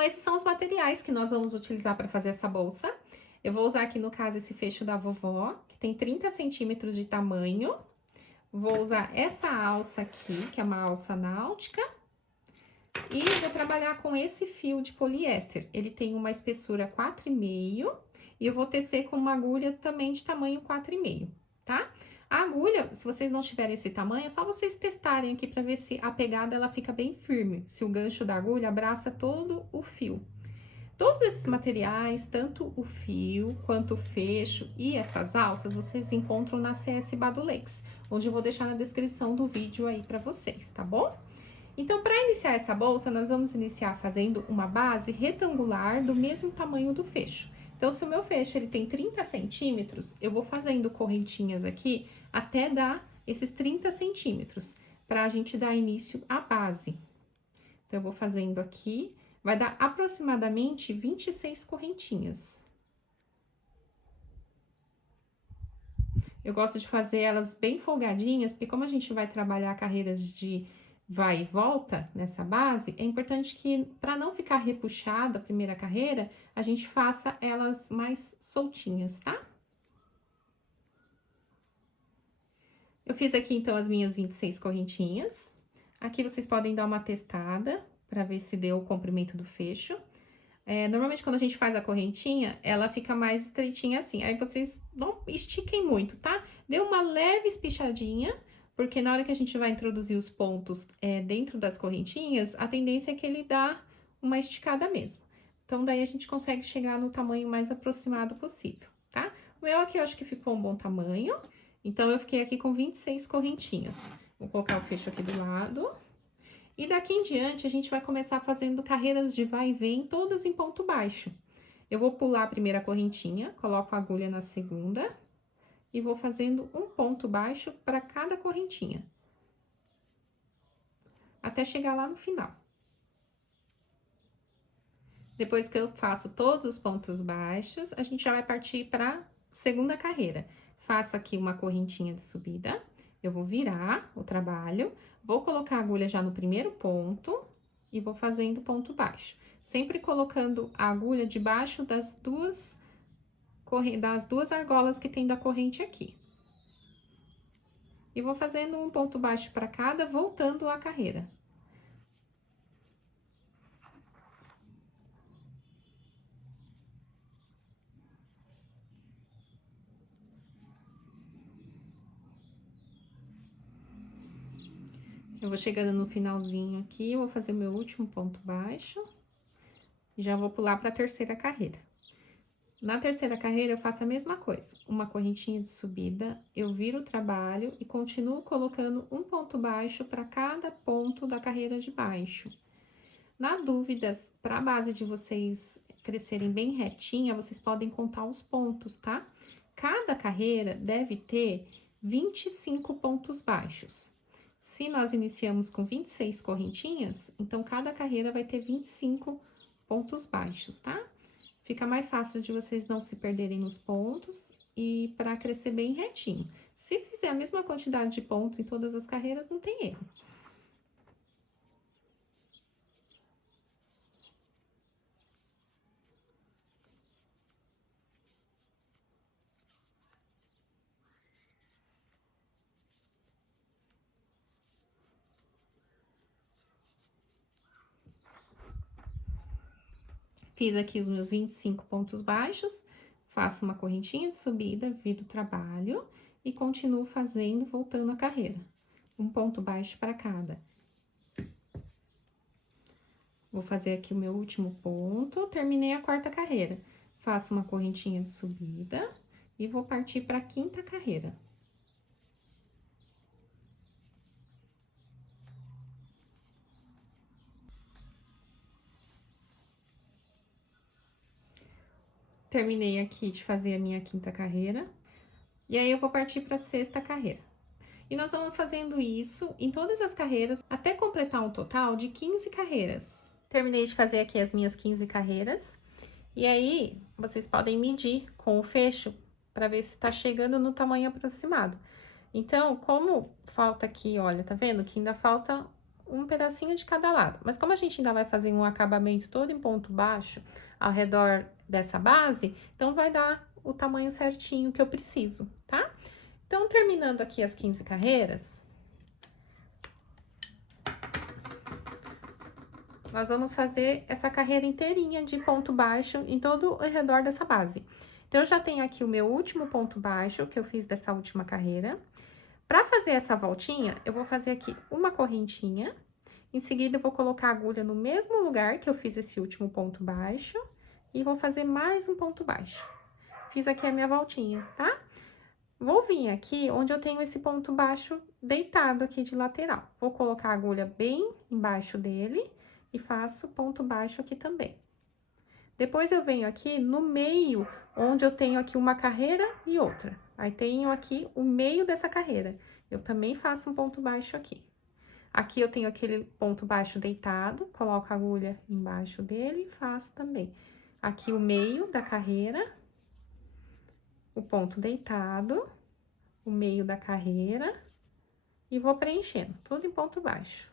Então, esses são os materiais que nós vamos utilizar para fazer essa bolsa. Eu vou usar aqui, no caso, esse fecho da vovó, que tem 30 centímetros de tamanho. Vou usar essa alça aqui, que é uma alça náutica. E vou trabalhar com esse fio de poliéster. Ele tem uma espessura 4,5 e eu vou tecer com uma agulha também de tamanho 4,5, tá? A agulha, se vocês não tiverem esse tamanho, é só vocês testarem aqui para ver se a pegada ela fica bem firme, se o gancho da agulha abraça todo o fio. Todos esses materiais, tanto o fio, quanto o fecho e essas alças, vocês encontram na CS Badulex, onde eu vou deixar na descrição do vídeo aí para vocês, tá bom? Então, para iniciar essa bolsa, nós vamos iniciar fazendo uma base retangular do mesmo tamanho do fecho. Então, se o meu fecho ele tem 30 centímetros, eu vou fazendo correntinhas aqui até dar esses 30 centímetros, para a gente dar início à base. Então, eu vou fazendo aqui, vai dar aproximadamente 26 correntinhas. Eu gosto de fazer elas bem folgadinhas, porque como a gente vai trabalhar carreiras de vai e volta nessa base, é importante que, para não ficar repuxada a primeira carreira, a gente faça elas mais soltinhas, tá? Eu fiz aqui, então, as minhas 26 correntinhas. Aqui vocês podem dar uma testada, para ver se deu o comprimento do fecho. Normalmente, quando a gente faz a correntinha, ela fica mais estreitinha assim. Aí, vocês não estiquem muito, tá? Dê uma leve espichadinha, porque na hora que a gente vai introduzir os pontos dentro das correntinhas, a tendência é que ele dá uma esticada mesmo. Então, daí a gente consegue chegar no tamanho mais aproximado possível, tá? O meu aqui eu acho que ficou um bom tamanho. Então, eu fiquei aqui com 26 correntinhas. Vou colocar o fecho aqui do lado. E daqui em diante, a gente vai começar fazendo carreiras de vai e vem, todas em ponto baixo. Eu vou pular a primeira correntinha, coloco a agulha na segunda e vou fazendo um ponto baixo para cada correntinha, até chegar lá no final. Depois que eu faço todos os pontos baixos, a gente já vai partir para a segunda carreira. Faço aqui uma correntinha de subida, eu vou virar o trabalho, vou colocar a agulha já no primeiro ponto e vou fazendo ponto baixo. Sempre colocando a agulha debaixo das duas argolas que tem da corrente aqui. E vou fazendo um ponto baixo para cada, voltando a carreira. Eu vou chegando no finalzinho aqui, eu vou fazer o meu último ponto baixo. E já vou pular para a terceira carreira. Na terceira carreira, eu faço a mesma coisa. Uma correntinha de subida, eu viro o trabalho e continuo colocando um ponto baixo para cada ponto da carreira de baixo. Na dúvida, para a base de vocês crescerem bem retinha, vocês podem contar os pontos, tá? Cada carreira deve ter 25 pontos baixos. Se nós iniciamos com 26 correntinhas, então cada carreira vai ter 25 pontos baixos, tá? Fica mais fácil de vocês não se perderem nos pontos e para crescer bem retinho. Se fizer a mesma quantidade de pontos em todas as carreiras, não tem erro. Fiz aqui os meus 25 pontos baixos, faço uma correntinha de subida, viro o trabalho e continuo fazendo, voltando a carreira. Um ponto baixo para cada. Vou fazer aqui o meu último ponto, terminei a quarta carreira. Faço uma correntinha de subida e vou partir para a quinta carreira. Terminei aqui de fazer a minha quinta carreira. E aí, eu vou partir para a sexta carreira. E nós vamos fazendo isso em todas as carreiras, até completar um total de 15 carreiras. Terminei de fazer aqui as minhas 15 carreiras. E aí, vocês podem medir com o fecho para ver se tá chegando no tamanho aproximado. Então, como falta aqui, olha, tá vendo? Que ainda falta um pedacinho de cada lado. Mas como a gente ainda vai fazer um acabamento todo em ponto baixo ao redor dessa base, então vai dar o tamanho certinho que eu preciso, tá? Então, terminando aqui as 15 carreiras, nós vamos fazer essa carreira inteirinha de ponto baixo em todo o redor dessa base. Então, eu já tenho aqui o meu último ponto baixo que eu fiz dessa última carreira. Para fazer essa voltinha, eu vou fazer aqui uma correntinha. Em seguida, eu vou colocar a agulha no mesmo lugar que eu fiz esse último ponto baixo. E vou fazer mais um ponto baixo. Fiz aqui a minha voltinha, tá? Vou vir aqui onde eu tenho esse ponto baixo deitado aqui de lateral. Vou colocar a agulha bem embaixo dele e faço ponto baixo aqui também. Depois, eu venho aqui no meio, onde eu tenho aqui uma carreira e outra. Aí, tenho aqui o meio dessa carreira. Eu também faço um ponto baixo aqui. Aqui, eu tenho aquele ponto baixo deitado, coloco a agulha embaixo dele e faço também. Aqui, o meio da carreira, o ponto deitado, o meio da carreira e vou preenchendo, tudo em ponto baixo.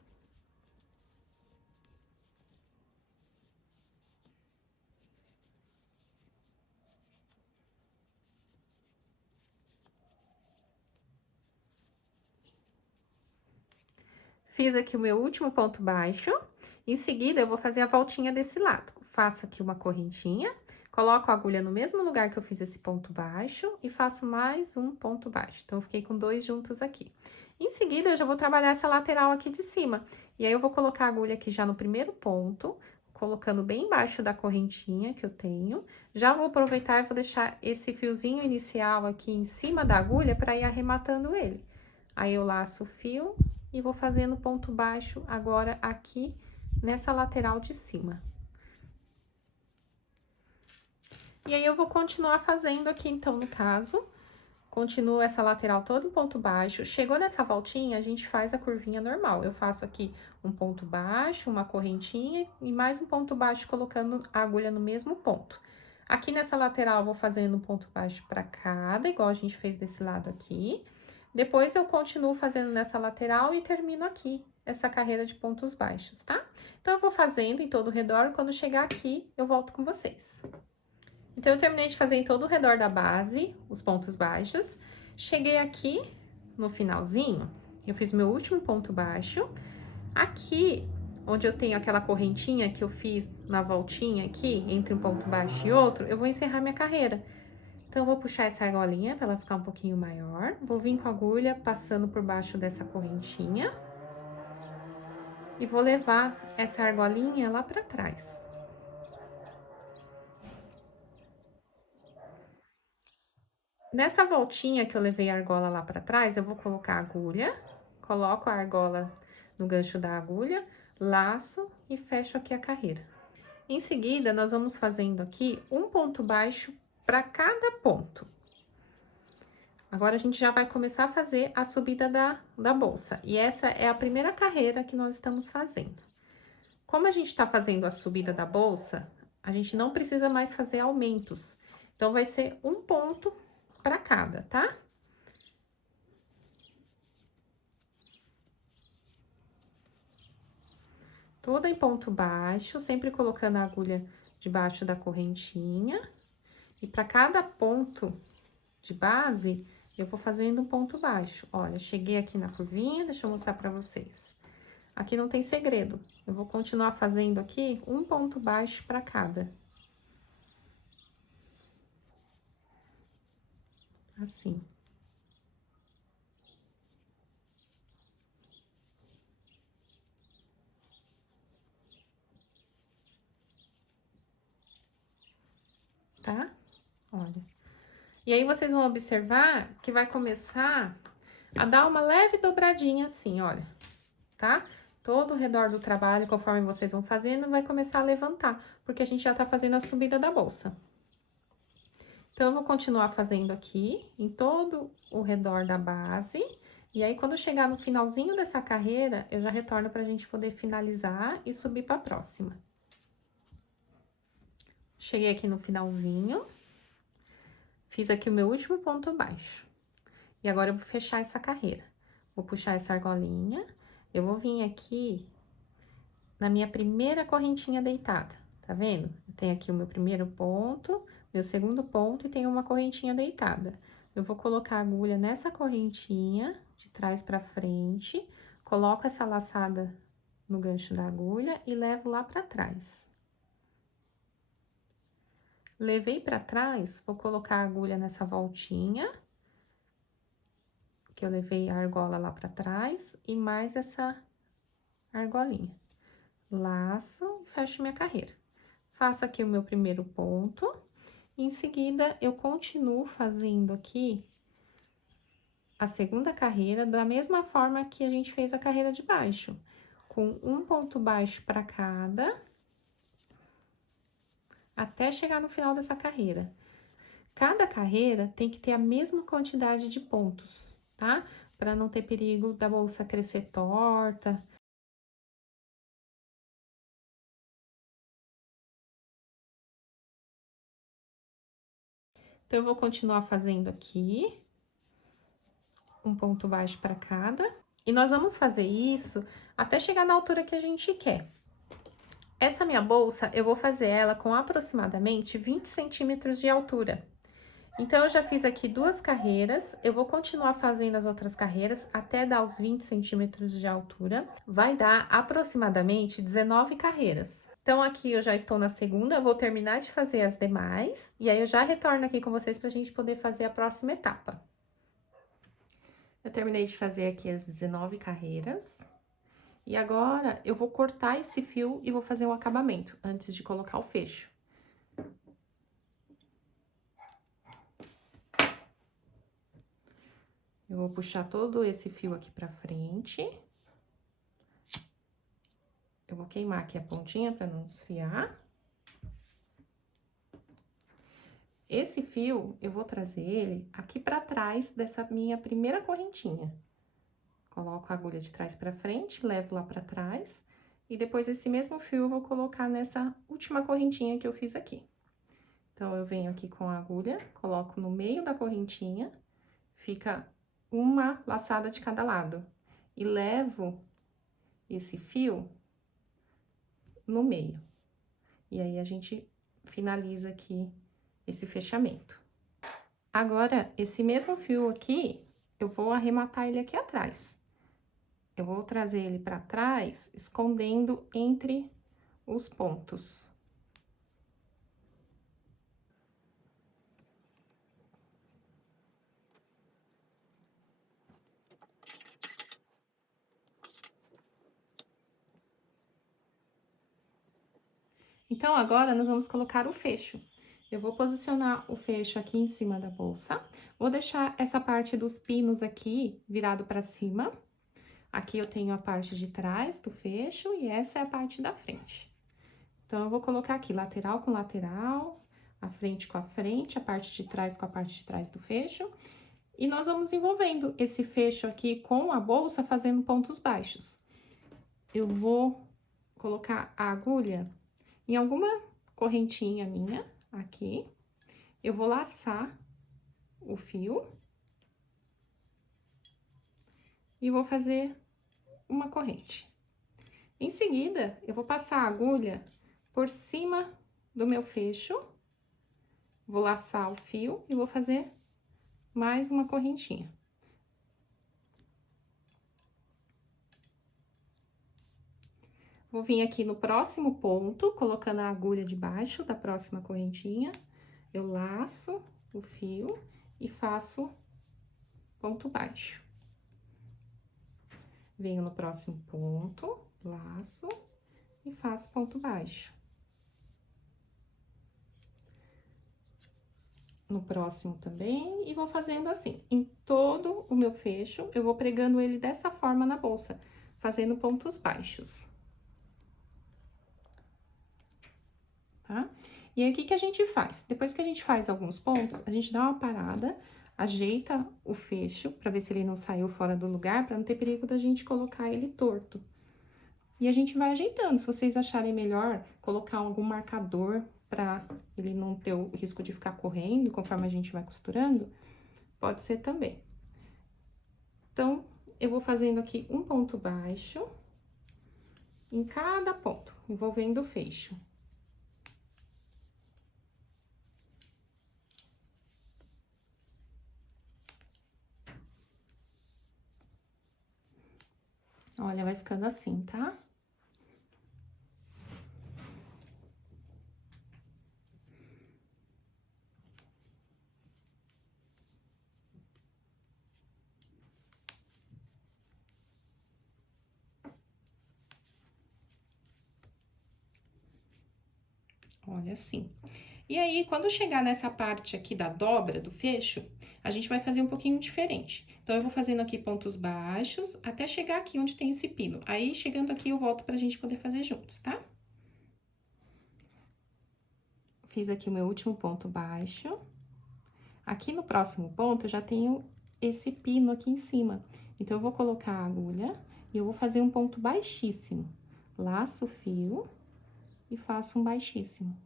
Fiz aqui o meu último ponto baixo, em seguida, eu vou fazer a voltinha desse lado. Faço aqui uma correntinha, coloco a agulha no mesmo lugar que eu fiz esse ponto baixo e faço mais um ponto baixo. Então, eu fiquei com 2 juntos aqui. Em seguida, eu já vou trabalhar essa lateral aqui de cima. E aí, eu vou colocar a agulha aqui já no primeiro ponto, colocando bem embaixo da correntinha que eu tenho. Já vou aproveitar e vou deixar esse fiozinho inicial aqui em cima da agulha para ir arrematando ele. Aí, eu laço o fio e vou fazendo ponto baixo agora aqui nessa lateral de cima. E aí, eu vou continuar fazendo aqui, então, no caso, continuo essa lateral todo em ponto baixo. Chegou nessa voltinha, a gente faz a curvinha normal. Eu faço aqui um ponto baixo, uma correntinha e mais um ponto baixo, colocando a agulha no mesmo ponto. Aqui nessa lateral, eu vou fazendo um ponto baixo para cada, igual a gente fez desse lado aqui. Depois, eu continuo fazendo nessa lateral e termino aqui essa carreira de pontos baixos, tá? Então, eu vou fazendo em todo o redor, quando chegar aqui, eu volto com vocês. Então, eu terminei de fazer em todo o redor da base, os pontos baixos. Cheguei aqui no finalzinho, eu fiz meu último ponto baixo. Aqui, onde eu tenho aquela correntinha que eu fiz na voltinha aqui, entre um ponto baixo e outro, eu vou encerrar minha carreira. Então, eu vou puxar essa argolinha para ela ficar um pouquinho maior. Vou vir com a agulha passando por baixo dessa correntinha. E vou levar essa argolinha lá para trás. Nessa voltinha que eu levei a argola lá para trás, eu vou colocar a agulha, coloco a argola no gancho da agulha, laço e fecho aqui a carreira. Em seguida, nós vamos fazendo aqui um ponto baixo para cada ponto. Agora, a gente já vai começar a fazer a subida da bolsa. E essa é a primeira carreira que nós estamos fazendo. Como a gente tá fazendo a subida da bolsa, a gente não precisa mais fazer aumentos. Então, vai ser um ponto para cada, tá? Toda em ponto baixo, sempre colocando a agulha debaixo da correntinha. E para cada ponto de base, eu vou fazendo um ponto baixo. Olha, cheguei aqui na curvinha, deixa eu mostrar para vocês. Aqui não tem segredo. Eu vou continuar fazendo aqui um ponto baixo para cada. Assim. Tá? Olha. E aí, vocês vão observar que vai começar a dar uma leve dobradinha assim, olha. Tá? Todo o redor do trabalho, conforme vocês vão fazendo, vai começar a levantar, porque a gente já tá fazendo a subida da bolsa. Então, eu vou continuar fazendo aqui, em todo o redor da base. E aí, quando chegar no finalzinho dessa carreira, eu já retorno pra gente poder finalizar e subir pra próxima. Cheguei aqui no finalzinho. Fiz aqui o meu último ponto baixo. E agora, eu vou fechar essa carreira. Vou puxar essa argolinha. Eu vou vir aqui na minha primeira correntinha deitada, tá vendo? Eu tenho aqui o meu primeiro ponto, meu segundo ponto e tenho uma correntinha deitada. Eu vou colocar a agulha nessa correntinha, de trás pra frente, coloco essa laçada no gancho da agulha e levo lá pra trás. Levei pra trás, vou colocar a agulha nessa voltinha, que eu levei a argola lá pra trás, e mais essa argolinha. Laço e fecho minha carreira. Faço aqui o meu primeiro ponto, em seguida, eu continuo fazendo aqui a segunda carreira da mesma forma que a gente fez a carreira de baixo, com um ponto baixo para cada, até chegar no final dessa carreira. Cada carreira tem que ter a mesma quantidade de pontos, tá? Para não ter perigo da bolsa crescer torta. Então, eu vou continuar fazendo aqui, um ponto baixo para cada. E nós vamos fazer isso até chegar na altura que a gente quer. Essa minha bolsa, eu vou fazer ela com aproximadamente 20 centímetros de altura. Então, eu já fiz aqui 2 carreiras, eu vou continuar fazendo as outras carreiras até dar os 20 centímetros de altura. Vai dar aproximadamente 19 carreiras. Então, aqui eu já estou na segunda, eu vou terminar de fazer as demais. E aí, eu já retorno aqui com vocês pra gente poder fazer a próxima etapa. Eu terminei de fazer aqui as 19 carreiras. E agora, eu vou cortar esse fio e vou fazer o acabamento, antes de colocar o fecho. Eu vou puxar todo esse fio aqui pra frente. Eu vou queimar aqui a pontinha pra não desfiar. Esse fio, eu vou trazer ele aqui pra trás dessa minha primeira correntinha. Coloco a agulha de trás pra frente, levo lá pra trás. E depois, esse mesmo fio, eu vou colocar nessa última correntinha que eu fiz aqui. Então, eu venho aqui com a agulha, coloco no meio da correntinha, fica uma laçada de cada lado. E levo esse fio no meio. E aí, a gente finaliza aqui esse fechamento. Agora, esse mesmo fio aqui, eu vou arrematar ele aqui atrás. Eu vou trazer ele pra trás, escondendo entre os pontos. Então, agora, nós vamos colocar o fecho. Eu vou posicionar o fecho aqui em cima da bolsa. Vou deixar essa parte dos pinos aqui virado pra cima. Aqui eu tenho a parte de trás do fecho e essa é a parte da frente. Então, eu vou colocar aqui lateral com lateral, a frente com a frente, a parte de trás com a parte de trás do fecho. E nós vamos envolvendo esse fecho aqui com a bolsa, fazendo pontos baixos. Eu vou colocar a agulha em alguma correntinha minha, aqui. Eu vou laçar o fio. E vou fazer uma corrente. Em seguida, eu vou passar a agulha por cima do meu fecho. Vou laçar o fio e vou fazer mais uma correntinha. Vou vir aqui no próximo ponto, colocando a agulha debaixo da próxima correntinha. Eu laço o fio e faço ponto baixo. Venho no próximo ponto, laço e faço ponto baixo. No próximo também, e vou fazendo assim. Em todo o meu fecho, eu vou pregando ele dessa forma na bolsa, fazendo pontos baixos. Tá? E aí, o que que a gente faz? Depois que a gente faz alguns pontos, a gente dá uma parada, ajeita o fecho, pra ver se ele não saiu fora do lugar, pra não ter perigo da gente colocar ele torto. E a gente vai ajeitando, se vocês acharem melhor, colocar algum marcador pra ele não ter o risco de ficar correndo conforme a gente vai costurando, pode ser também. Então, eu vou fazendo aqui um ponto baixo. em cada ponto, envolvendo o fecho. Olha, vai ficando assim, tá? Olha assim. E aí, quando chegar nessa parte aqui da dobra do fecho, a gente vai fazer um pouquinho diferente. Então, eu vou fazendo aqui pontos baixos, até chegar aqui onde tem esse pino. Aí, chegando aqui, eu volto pra gente poder fazer juntos, tá? Fiz aqui o meu último ponto baixo. Aqui no próximo ponto, eu já tenho esse pino aqui em cima. Então, eu vou colocar a agulha e eu vou fazer um ponto baixíssimo. Laço o fio e faço um baixíssimo.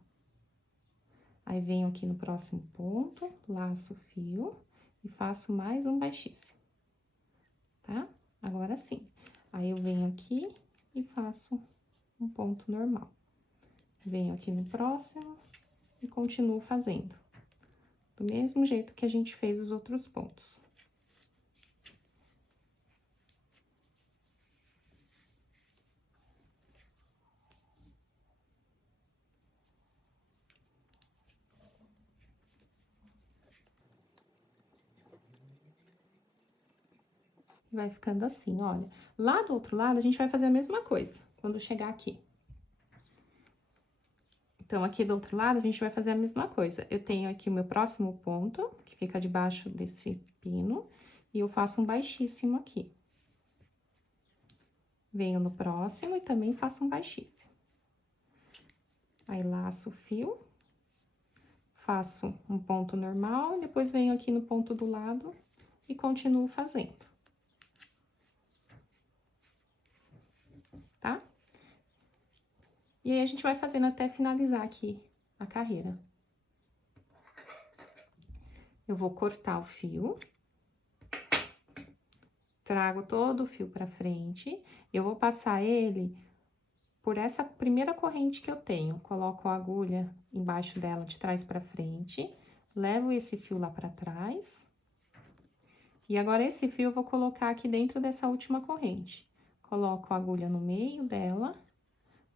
Aí, venho aqui no próximo ponto, laço o fio e faço mais um baixíssimo, tá? Agora sim. Aí, eu venho aqui e faço um ponto normal. Venho aqui no próximo e continuo fazendo. Do mesmo jeito que a gente fez os outros pontos. Vai ficando assim, olha. Lá do outro lado, a gente vai fazer a mesma coisa, quando chegar aqui. Então, aqui do outro lado, a gente vai fazer a mesma coisa. Eu tenho aqui o meu próximo ponto, que fica debaixo desse pino, e eu faço um baixíssimo aqui. Venho no próximo e também faço um baixíssimo. Aí, laço o fio, faço um ponto normal, depois venho aqui no ponto do lado e continuo fazendo. Tá? E aí, a gente vai fazendo até finalizar aqui a carreira. Eu vou cortar o fio. Trago todo o fio pra frente. Eu vou passar ele por essa primeira corrente que eu tenho. Coloco a agulha embaixo dela de trás pra frente. Levo esse fio lá pra trás. E agora, esse fio eu vou colocar aqui dentro dessa última corrente. Coloco a agulha no meio dela,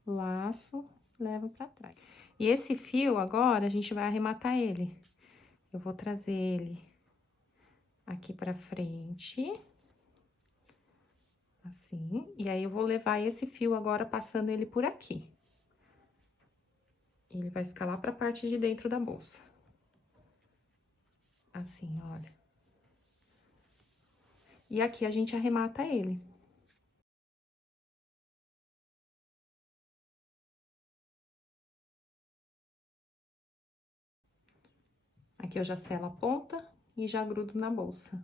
laço, levo pra trás. E esse fio, agora, a gente vai arrematar ele. Eu vou trazer ele aqui pra frente. Assim, e aí, eu vou levar esse fio agora, passando ele por aqui. Ele vai ficar lá pra parte de dentro da bolsa. Assim, olha. E aqui, a gente arremata ele. Aqui, eu já selo a ponta e já grudo na bolsa.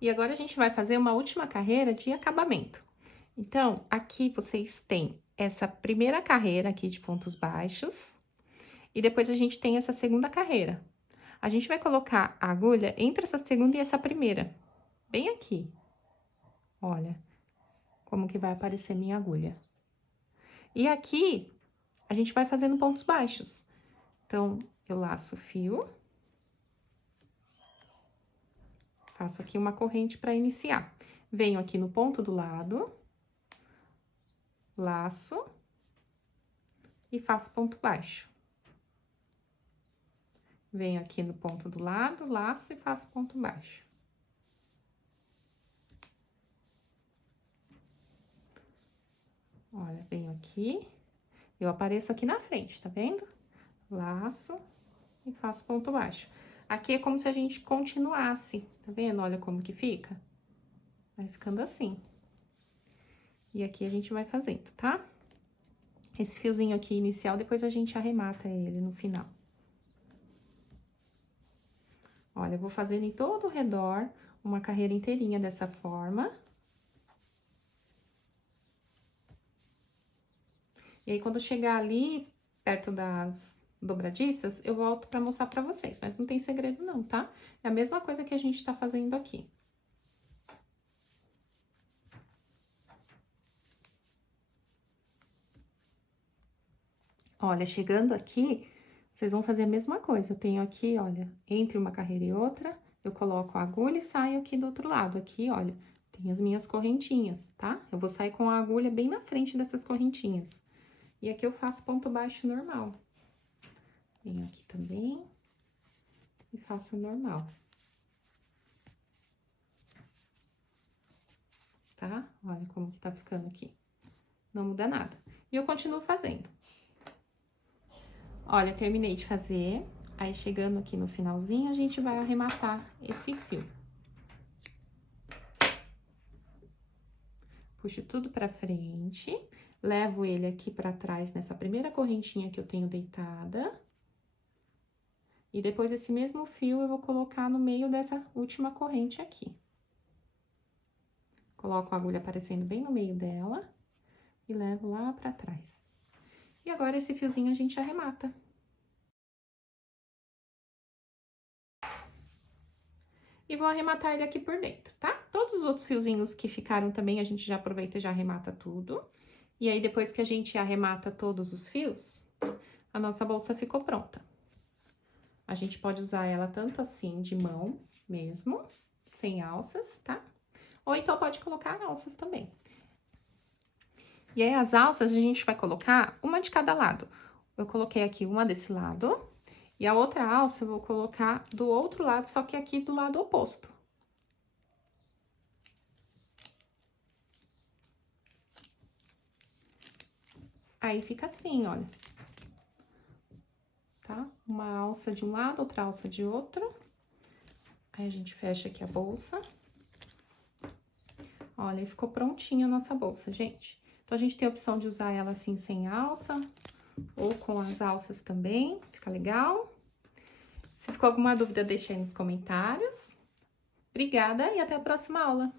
E agora, a gente vai fazer uma última carreira de acabamento. Então, aqui vocês têm essa primeira carreira aqui de pontos baixos. E depois, a gente tem essa segunda carreira. A gente vai colocar a agulha entre essa segunda e essa primeira. Bem aqui. Olha, como que vai aparecer minha agulha. E aqui, a gente vai fazendo pontos baixos. Então, eu laço o fio. Faço aqui uma corrente para iniciar. Venho aqui no ponto do lado. Laço. E faço ponto baixo. Venho aqui no ponto do lado, laço e faço ponto baixo. Olha, venho aqui. Eu apareço aqui na frente, tá vendo? Laço e faço ponto baixo. Aqui é como se a gente continuasse, tá vendo? Olha como que fica. Vai ficando assim. E aqui a gente vai fazendo, tá? Esse fiozinho aqui inicial, depois a gente arremata ele no final. Olha, eu vou fazendo em todo o redor uma carreira inteirinha dessa forma. E aí, quando chegar ali, perto das dobradiças, eu volto pra mostrar pra vocês. Mas não tem segredo não, tá? É a mesma coisa que a gente tá fazendo aqui. Olha, chegando aqui, vocês vão fazer a mesma coisa. Eu tenho aqui, olha, entre uma carreira e outra, eu coloco a agulha e saio aqui do outro lado. Aqui, olha, tem as minhas correntinhas, tá? Eu vou sair com a agulha bem na frente dessas correntinhas. E aqui eu faço ponto baixo normal. Venho aqui também e faço normal. Tá? Olha como que tá ficando aqui. Não muda nada. E eu continuo fazendo. Olha, terminei de fazer. Aí, chegando aqui no finalzinho, a gente vai arrematar esse fio. Puxo tudo pra frente, levo ele aqui pra trás, nessa primeira correntinha que eu tenho deitada. E depois, esse mesmo fio, eu vou colocar no meio dessa última corrente aqui. Coloco a agulha aparecendo bem no meio dela e levo lá pra trás. E agora, esse fiozinho a gente arremata. E vou arrematar ele aqui por dentro, tá? Todos os outros fiozinhos que ficaram também, a gente já aproveita e já arremata tudo. E aí, depois que a gente arremata todos os fios, a nossa bolsa ficou pronta. A gente pode usar ela tanto assim, de mão mesmo, sem alças, tá? Ou então, pode colocar alças também. E aí, as alças, a gente vai colocar uma de cada lado. Eu coloquei aqui uma desse lado, e a outra alça eu vou colocar do outro lado, só que aqui do lado oposto. Aí, fica assim, olha. Tá? Uma alça de um lado, outra alça de outro. Aí, a gente fecha aqui a bolsa. Olha, e ficou prontinha a nossa bolsa, gente. Então, a gente tem a opção de usar ela assim, sem alça, ou com as alças também, fica legal. Se ficou alguma dúvida, deixa aí nos comentários. Obrigada e até a próxima aula!